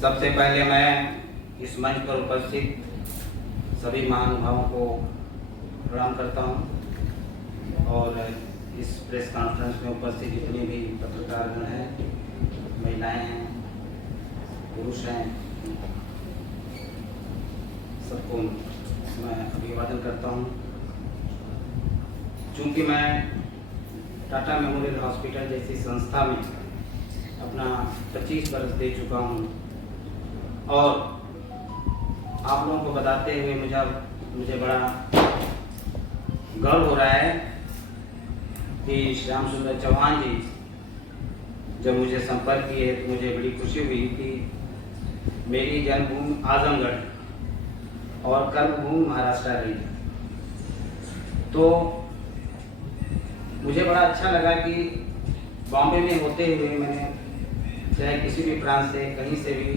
सबसे पहले मैं इस मंच पर उपस्थित सभी महानुभावों को प्रणाम करता हूं और इस प्रेस कॉन्फ्रेंस में उपस्थित जितने भी पत्रकारगण हैं, महिलाएं हैं, पुरुष हैं, सबको मैं अभिवादन करता हूं। चूँकि मैं टाटा मेमोरियल हॉस्पिटल जैसी संस्था में अपना 25 वर्ष दे चुका हूं और आप लोगों को बताते हुए मुझे बड़ा गर्व हो रहा है कि श्याम सुंदर चौहान जी जब मुझे संपर्क किए तो मुझे बड़ी खुशी हुई कि मेरी जन्मभूमि आजमगढ़ और कर्मभूमि महाराष्ट्र रही है। तो मुझे बड़ा अच्छा लगा कि बॉम्बे में होते हुए मैंने चाहे किसी भी प्रांत से कहीं से भी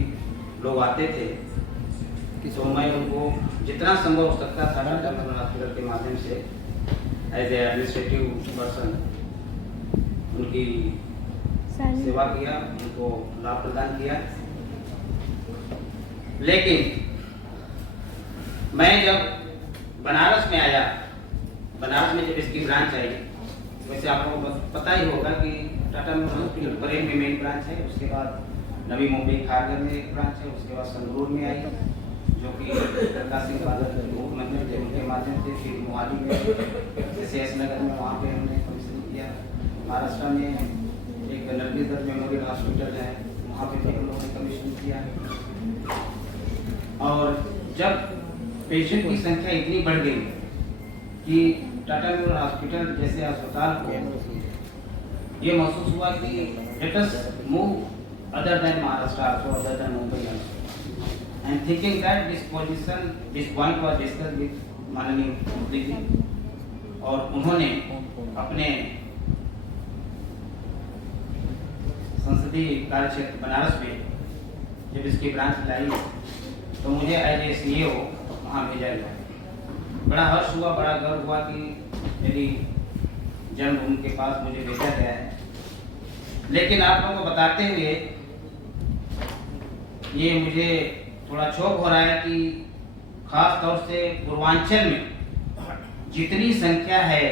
लोग आते थे तो मैं उनको जितना संभव हो सकता था टाटा मेमोरियल हॉस्पिटल के माध्यम से एज ए एडमिनिस्ट्रेटिव पर्सन उनकी सेवा किया, उनको लाभ प्रदान किया। लेकिन मैं जब बनारस में आया, बनारस में जब इसकी ब्रांच आई, वैसे आप लोगों को पता ही होगा कि टाटा मेमोरियल हॉस्पिटल परेड में मेन ब्रांच है, उसके बाद नवी मुंबई खारगर में एक ब्रांच है, उसके बाद संगरूर में आई जो कि प्रकाश सिंह बादल मुख्यमंत्री थे, उनके माध्यम से फिर मोहाली में जैसे नगर में वहाँ पे हमने कमीशन किया। महाराष्ट्र में एक नरगीधर मेमोरियल हॉस्पिटल है, वहाँ पे भी हम लोगों ने कमीशन किया। और जब पेशेंट की संख्या इतनी बढ़ गई कि टाटा मेमोरियल हॉस्पिटल जैसे अस्पताल को ये महसूस हुआ कि let us move other than Maharashtra, also other than Mumbai also. And thinking that this point was discussed with माननीय मुख्यमंत्री जी और उन्होंने अपने संसदीय कार्य क्षेत्र बनारस में जब इसकी ब्रांच लाई तो मुझे एज ए CEO वहाँ भेजा गया। बड़ा हर्ष हुआ, बड़ा गर्व हुआ कि मेरी जन्मभूमि के पास मुझे भेजा गया है। लेकिन आप लोगों को बताते हुए ये मुझे थोड़ा क्षोभ हो रहा है कि खास तौर से पूर्वांचल में जितनी संख्या है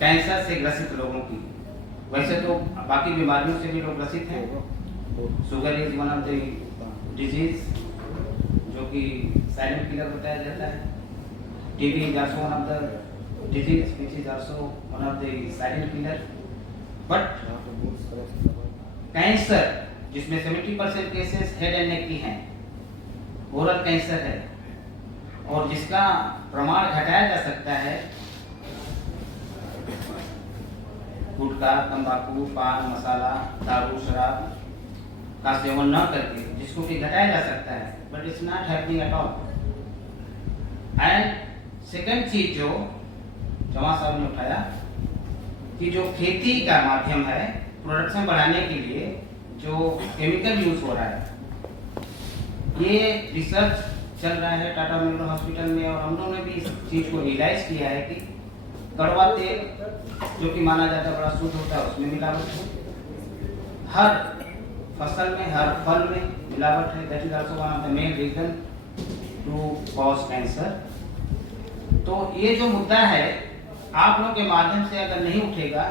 कैंसर से ग्रसित लोगों की, वैसे तो बाकी बीमारियों से भी लोग ग्रसित हैं। Sugar is one of the disease जो कि साइलेंट किलर बताया जाता है। TB is also one of the disease which is also one of the silent killer. But cancer जिसमें 70% केसेस हेड एंड नेक की हैं, ओरल कैंसर है और जिसका प्रमाण घटाया जा सकता है गुटखा, तंबाकू, पान मसाला, दारू, शराब का सेवन न करके, जिसको कि घटाया जा सकता है, but it's not happening at all. And second चीज जो चौहान साहब ने उठाया कि जो खेती का माध्यम है प्रोडक्शन बढ़ाने के लिए जो केमिकल यूज हो रहा है, ये रिसर्च चल रहा है टाटा मेमोरियल हॉस्पिटल में और हम लोगों ने भी इस चीज को रियलाइज किया है कि कड़वा तेल जो कि माना जाता है बड़ा शुद्ध होता है उसमें मिलावट है, हर फसल में हर फल में मिलावट है। That is also one of the main reason to cause cancer. तो ये जो मुद्दा है आप लोगों के माध्यम से अगर नहीं उठेगा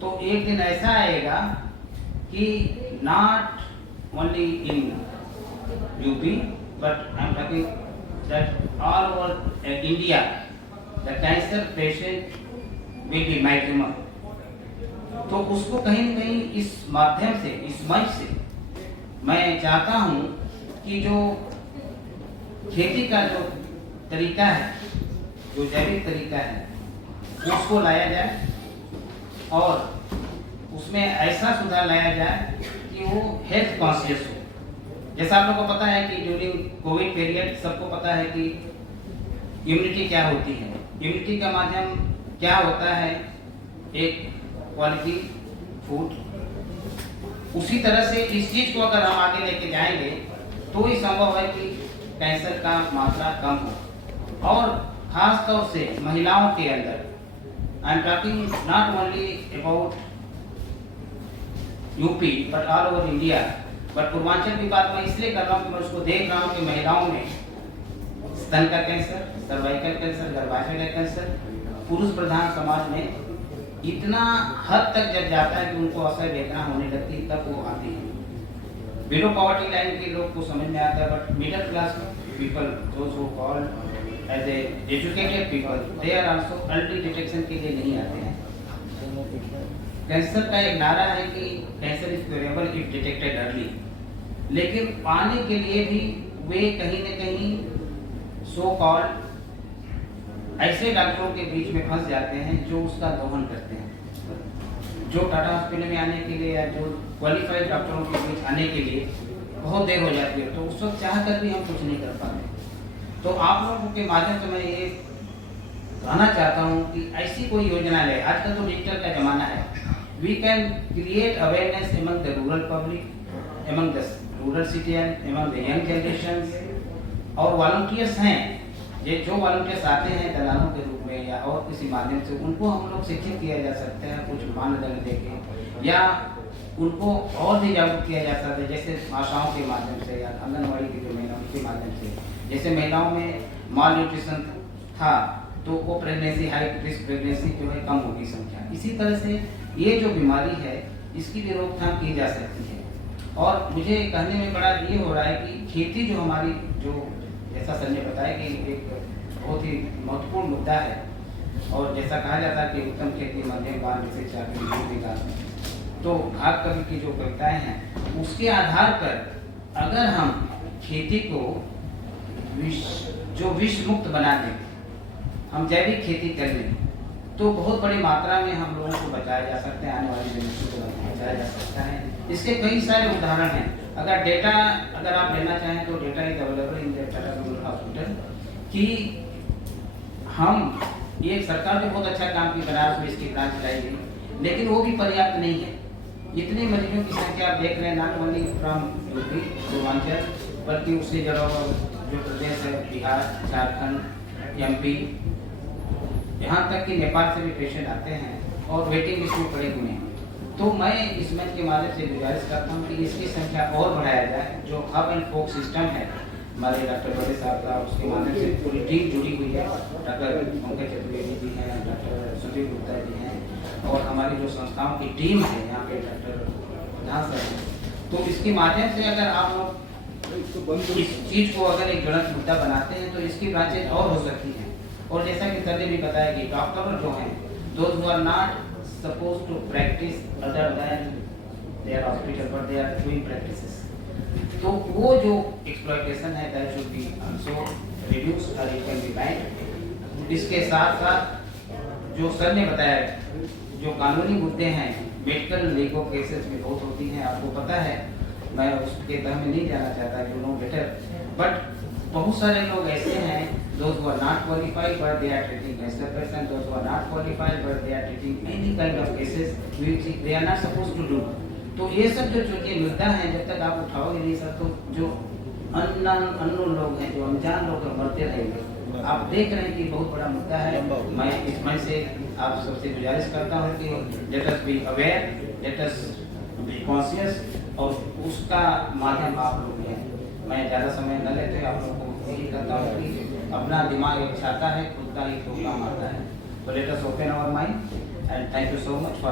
तो एक दिन ऐसा आएगा कि not only in UP but I am talking that all over India the cancer patient will be maximum. तो उसको कहीं न कहीं इस माध्यम से, इस मंच से मैं चाहता हूं कि जो खेती का जो तरीका है, जो जैविक तरीका है, उसको लाया जाए और उसमें ऐसा सुधार लाया जाए कि वो हेल्थ कॉन्शियस हो। जैसा आप लोगों को पता है कि ड्यूरिंग कोविड पीरियड सबको पता है कि इम्यूनिटी क्या होती है, इम्यूनिटी का माध्यम क्या होता है, एक क्वालिटी फूड। उसी तरह से इस चीज को अगर हम आगे लेके जाएंगे तो ही संभव है कि कैंसर का मात्रा कम हो। और खास तौर से महिलाओं के अंदर, I am talking not only about UP but all over India, but Purvanchal की बात मैं इसलिए कर रहा हूँ कि मैं उसको देख रहा हूँ कि महिलाओं में स्तन का कैंसर, सर्वाइकल कैंसर, गर्भाशय का कैंसर पुरुष प्रधान समाज में इतना हद तक जब जाता है कि उनको असह्य वेदना होने लगती है, तब वो आती है। बिलो पॉवर्टी लाइन के लोग को समझ में आता है, but middle class people, those who called as a educated people, they are also early detection के लिए नहीं आते हैं। कैंसर का एक नारा है कि cancer is curable if detected early, लेकिन पाने के लिए भी वे कहीं न कहीं सो कॉल्ड ऐसे डॉक्टरों के बीच में फंस जाते हैं जो उसका दोहन करते हैं। जो टाटा हॉस्पिटल में आने के लिए या जो क्वालिफाइड डॉक्टरों के बीच आने के लिए बहुत देर हो जाती है, तो उस वक्त चाह कर भी हम कुछ नहीं कर पाते। तो आप लोगों के माध्यम से मैं ये कहना चाहता हूँ कि ऐसी कोई योजना ले, आजकल तो डिजिटल का जमाना है, we can create awareness among the rural public, among the rural citizen, among the young generation. और वॉलंटियर्स हैं, ये जो वॉलंटियर्स आते हैं दलालों के रूप में या और किसी माध्यम से, उनको हम लोग शिक्षित किया जा सकते हैं कुछ मानदंड देके, या उनको और भी जागरूक किया जा सकता है, जैसे आशाओं के माध्यम से या आंगनबाड़ी की जो महिलाओं के माध्यम से। जैसे महिलाओं में माल न्यूट्रिशन था तो वो प्रेगनेंसी, हाई रिस्क प्रेगनेंसी जो है कम होगी संख्या। इसी तरह से ये जो बीमारी है इसकी भी रोकथाम की जा सकती है। और मुझे कहने में बड़ा ये हो रहा है कि खेती जो हमारी, जो जैसा सर ने बताया कि एक बहुत ही महत्वपूर्ण मुद्दा है, और जैसा कहा जाता है कि उत्तम खेती मध्यम बाल शिक्षा के विकास, तो भाग कवि की जो कविताएं हैं उसके आधार पर अगर हम खेती को विष मुक्त बना दें, हम जैविक खेती कर लें, तो बहुत बड़ी मात्रा में हम लोगों को बचाया जा सकता है, आने वाली जनरेशन को बचाया जा सकता है। इसके कई सारे उदाहरण हैं। अगर डेटा अगर आप लेना चाहें तो data is available in the Tata rural hospital कि हम, ये सरकार ने बहुत अच्छा काम की, बनारस में इसकी ब्रांच चलाई गई, लेकिन वो भी पर्याप्त नहीं है। इतने मरीजों की संख्या आप देख रहे हैं, not only from UP Purvanchal, बल्कि उससे जुड़ा हुआ जो प्रदेश है, बिहार, झारखंड, एमपी, यहाँ तक कि नेपाल से भी पेशेंट आते हैं और वेटिंग लिस्ट में पड़े हुए हैं। तो मैं इस मंच के माध्यम से गुजारिश करता हूँ कि इसकी संख्या और बढ़ाया जाए। जो हब एंड फोक सिस्टम है हमारे डॉक्टर बड़े साहब का, उसके माध्यम से पूरी टीम जुड़ी हुई है। डॉक्टर पंकज चतुर्वेदी जी हैं, डॉक्टर सुधीर गुप्ता जी हैं, और हमारी जो संस्थाओं की टीम है यहाँ पे डॉक्टर प्रधान सर हैं। तो इसके माध्यम से अगर आप लोग इस चीज़ को अगर एक ज्वलंत मुद्दा बनाते हैं तो इसकी ब्रांचेज और हो सकती हैं। और जैसा कि सर ने भी बताया कि डॉक्टर जो हैं, those who are not supposed to practice other than their hospital but they are doing practices, तो वो जो एक्सप्लॉयटेशन है that should be also reduced और इट कैन बी बैन्ड। इसके साथ साथ जो सर ने बताया, जो कानूनी मुद्दे हैं, मेडिकल लीगल केसेस में बहुत होती हैं, आपको पता है, मैं उसके तह में नहीं जाना चाहता, यू नो बेटर, बट बहुत सारे लोग ऐसे हैं, those who are not qualified but they are treating cancer patients, those who are not qualified but they are treating any kind of cases which they are not supposed to do। तो ये सब जो चूंकि मुद्दा है, जब तक आप उठाओगे नहीं सर, तो जो अननोन लोग हैं, जो अनजान लोग मरते रहेंगे। आप देख रहे हैं कि बहुत बड़ा मुद्दा है। मैं इस मंच से आप सबसे गुजारिश करता हूँ कि let us be aware, let us be conscious, और उसका माध्यम आप लोग हैं। मैं ज़्यादा समय न लेते आप लोगों को यही कहता हूँ कि अपना दिमाग एक छाता है, खुद का ही तो काम आता है। तो let us open our mind and thank you so much for